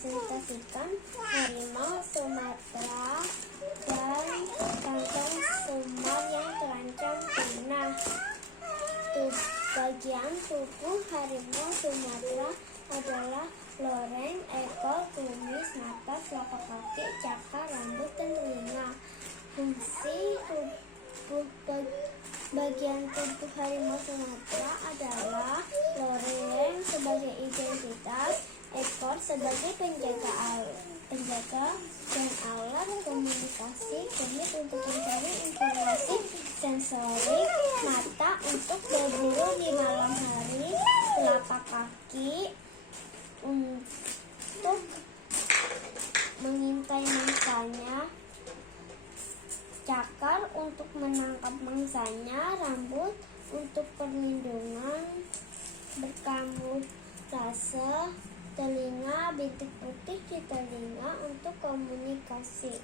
merepresentasikan harimau Sumatera dan kantong semar yang terancam punah. Bagian tubuh harimau Sumatera adalah loreng, ekor, kumis, mata, telapak kaki, cakar, rambut, dan telinga. Fungsi bagian tubuh harimau Sumatera adalah loreng sebagai identitas, ekor sebagai penjaga dan alat komunikasi, kumis untuk mencari informasi sensorik, mata untuk berburu di malam hari, telapak kaki untuk mengintai mangsanya, cakar untuk menangkap mangsanya, rambut untuk perlindungan berkamuflase, telinga, bintik putih di telinga untuk komunikasi.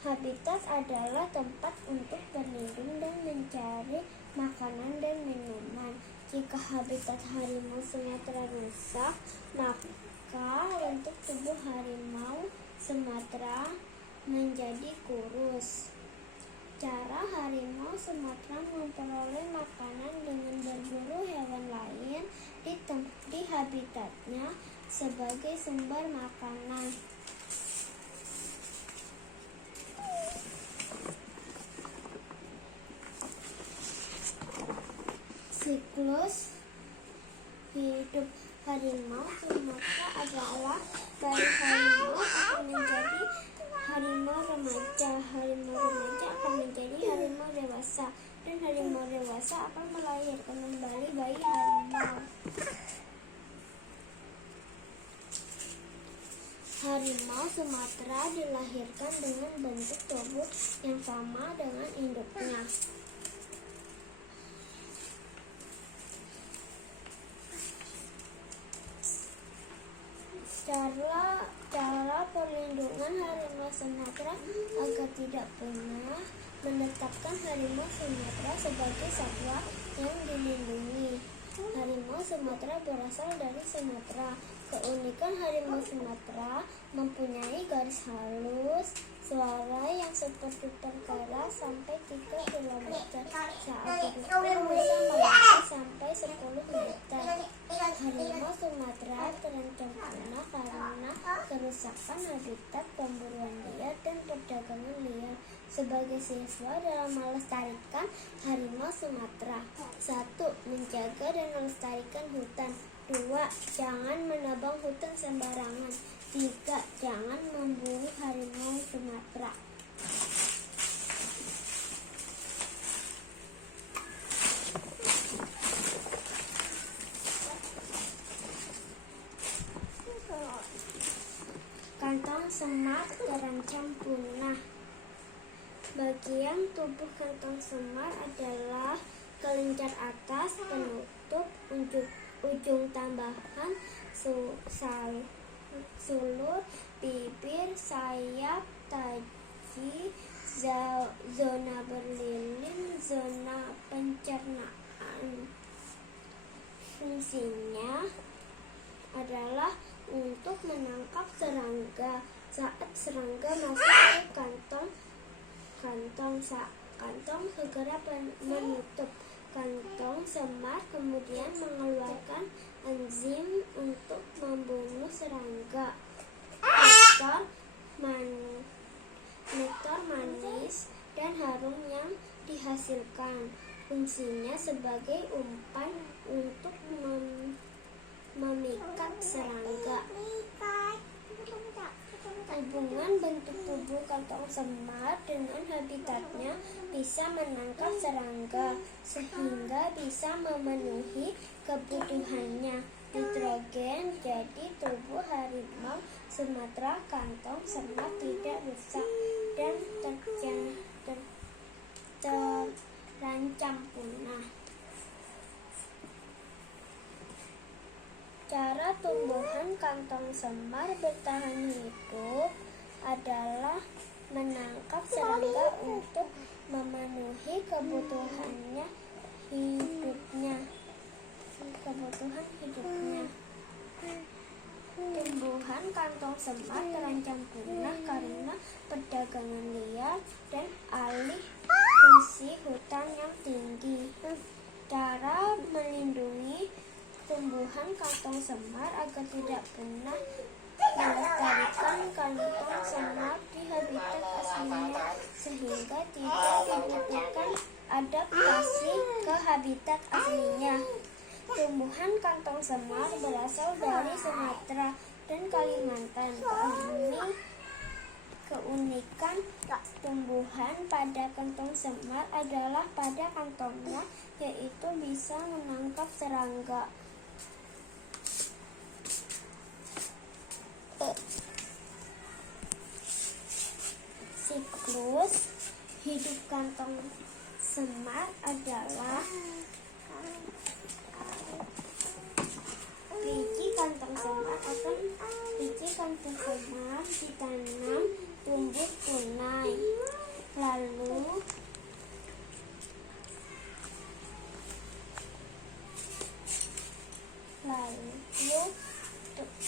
Habitat adalah tempat untuk berlindung dan mencari makanan dan minuman. Jika habitat harimau Sumatera rusak, maka bentuk tubuh harimau Sumatera menjadi kurus. Cara harimau Sumatera memperoleh makanan dengan berburu hewan lain di habitatnya sebagai sumber makanan. Siklus hidup harimau Sumatera adalah bayi harimau akan menjadi harimau remaja, harimau remaja akan menjadi harimau dewasa, dan harimau dewasa akan melahirkan kembali bayi harimau. Harimau Sumatera dilahirkan dengan bentuk tubuh yang sama dengan induknya. Cara perlindungan harimau Sumatera agar tidak punah, menetapkan harimau Sumatera sebagai satwa yang dilindungi. Harimau Sumatera berasal dari Sumatera. Keunikan harimau Sumatera mempunyai garis halus, suara yang seperti perkara sampai 3 km saat berbicara bisa melompat sampai 10 meter. Harimau Sumatera terancam punah karena kerusakan habitat, pemburuan liar, dan perdagangan liar. Sebagai siswa dalam melestarikan harimau Sumatera: 1. Menjaga dan melestarikan hutan. 2. Jangan menebang hutan sembarangan. 3. Jangan membunuh harimau Sumatera. Kantong semar terancam punah. Bagian tubuh kantong semar adalah kelenjar atas, penutup, ujung tambahan, sulur, bibir, sayap, taji, zona berlilin, zona pencernaan. Fungsinya adalah untuk menangkap serangga. Saat serangga masuk ke kantong segera menutup kantong semar, kemudian mengeluarkan enzim untuk membunuh serangga. Nektar manis dan harum yang dihasilkan fungsinya sebagai umpan untuk memikat serangga. Hubungan bentuk tubuh kantong semar dengan habitatnya bisa menangkap serangga sehingga bisa memenuhi kebutuhannya nitrogen. Jadi tubuh harimau Sumatera kantong semar tidak rusak dan terancam punah. Cara tumbuhan kantong semar bertahan hidup adalah menangkap serangga untuk memenuhi kebutuhan hidupnya. Tumbuhan kantong semar terancam punah karena perdagangan liar dan alih fungsi hutan yang tinggi. Cara melindungi tumbuhan kantong semar agar tidak punah: melestarikan kantong semar di habitat aslinya sehingga tidak dibutuhkan adaptasi ke habitat aslinya. Tumbuhan kantong semar berasal dari Sumatera dan Kalimantan. Keunikan tumbuhan pada kantong semar adalah pada kantongnya, yaitu bisa menangkap serangga. Siklus hidup kantong semar adalah: biji kantong semar ditanam tumbuh tunai, lalu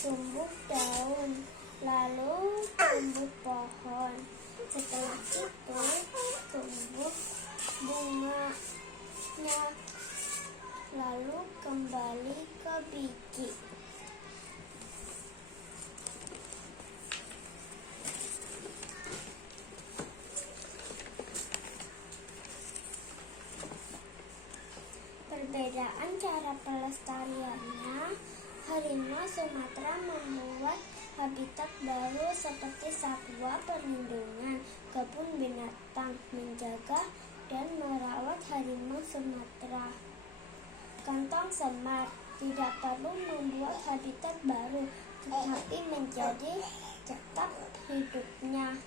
tumbuh daun, lalu tumbuh pohon. Setelah itu tumbuh bunganya, lalu kembali ke biji. Perbedaan cara pelestariannya: harimau Sumatera membuat habitat baru seperti satwa perlindungan, kebun binatang, menjaga dan merawat harimau Sumatera. Kantong semar tidak perlu membuat habitat baru, tetapi menjadi tetap hidupnya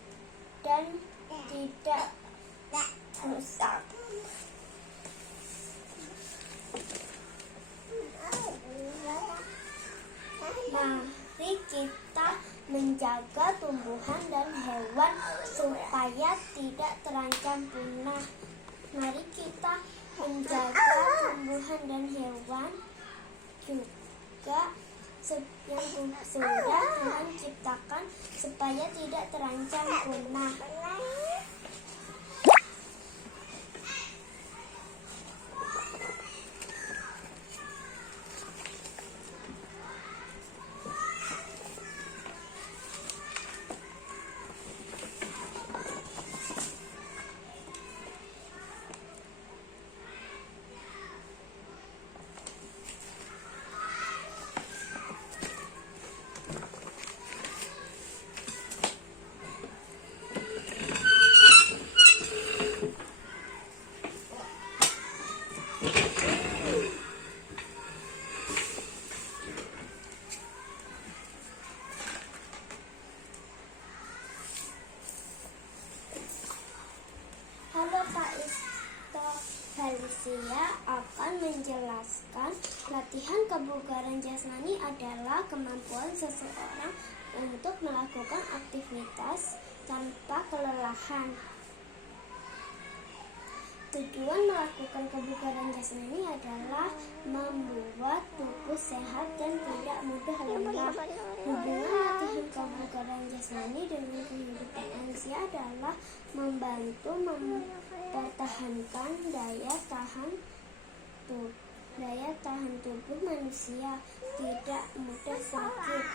dan tidak rusak. Mari kita menjaga tumbuhan dan hewan supaya tidak terancam punah. Mari kita menjaga tumbuhan dan hewan juga yang sudah Tuhan ciptakan supaya tidak terancam punah. Felicia akan menjelaskan latihan kebugaran jasmani adalah kemampuan seseorang untuk melakukan aktivitas tanpa kelelahan. Tujuan melakukan kebugaran jasmani adalah membuat tubuh sehat dan tidak mudah lelah. Hubungan latihan kebugaran jasmani dengan kehidupan manusia adalah membantu mempertahankan daya tahan tubuh manusia, tidak mudah sakit.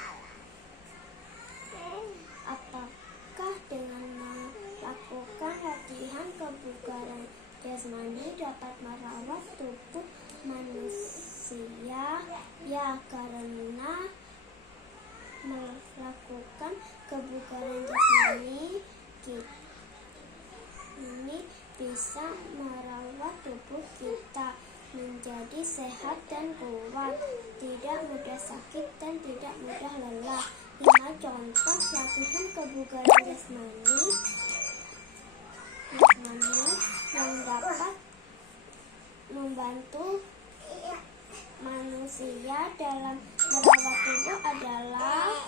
Apakah dengan melakukan latihan kebugaran jasmani dapat merawat tubuh manusia? Ya, karena melakukan kebugaran jasmani ini bisa merawat tubuh kita menjadi sehat dan kuat, tidak mudah sakit dan tidak mudah lelah. 5 contoh latihan kebugaran jasmani yang dapat membantu manusia dalam merawat tubuh adalah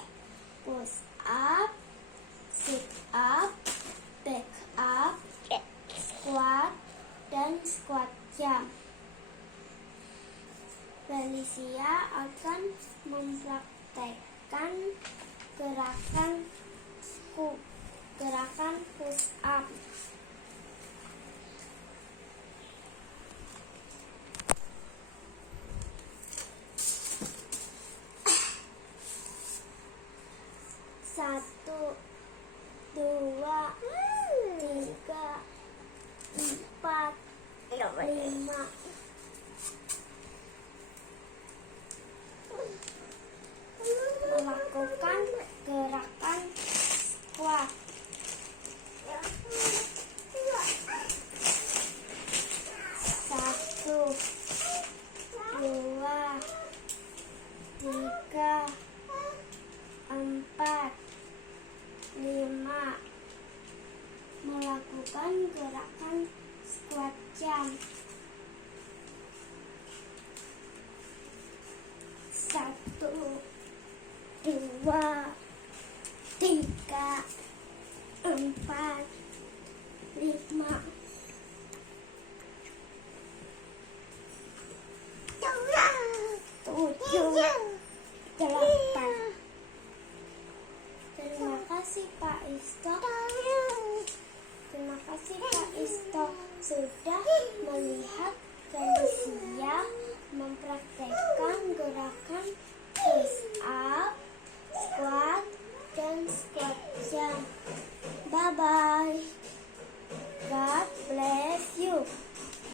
push up, sit up, back up, squat, dan squat jump. Felicia akan mempraktekkan gerakan push up. Satu, dua, tiga, empat, lima. Melakukan gerakan squat. Satu, dua, tiga, empat, lima. Melakukan gerakan squat jump. Satu, dua, tiga, empat, lima. Tujuh, delapan. Terima kasih Pak Isto. Terima kasih Pak Isto sudah melihat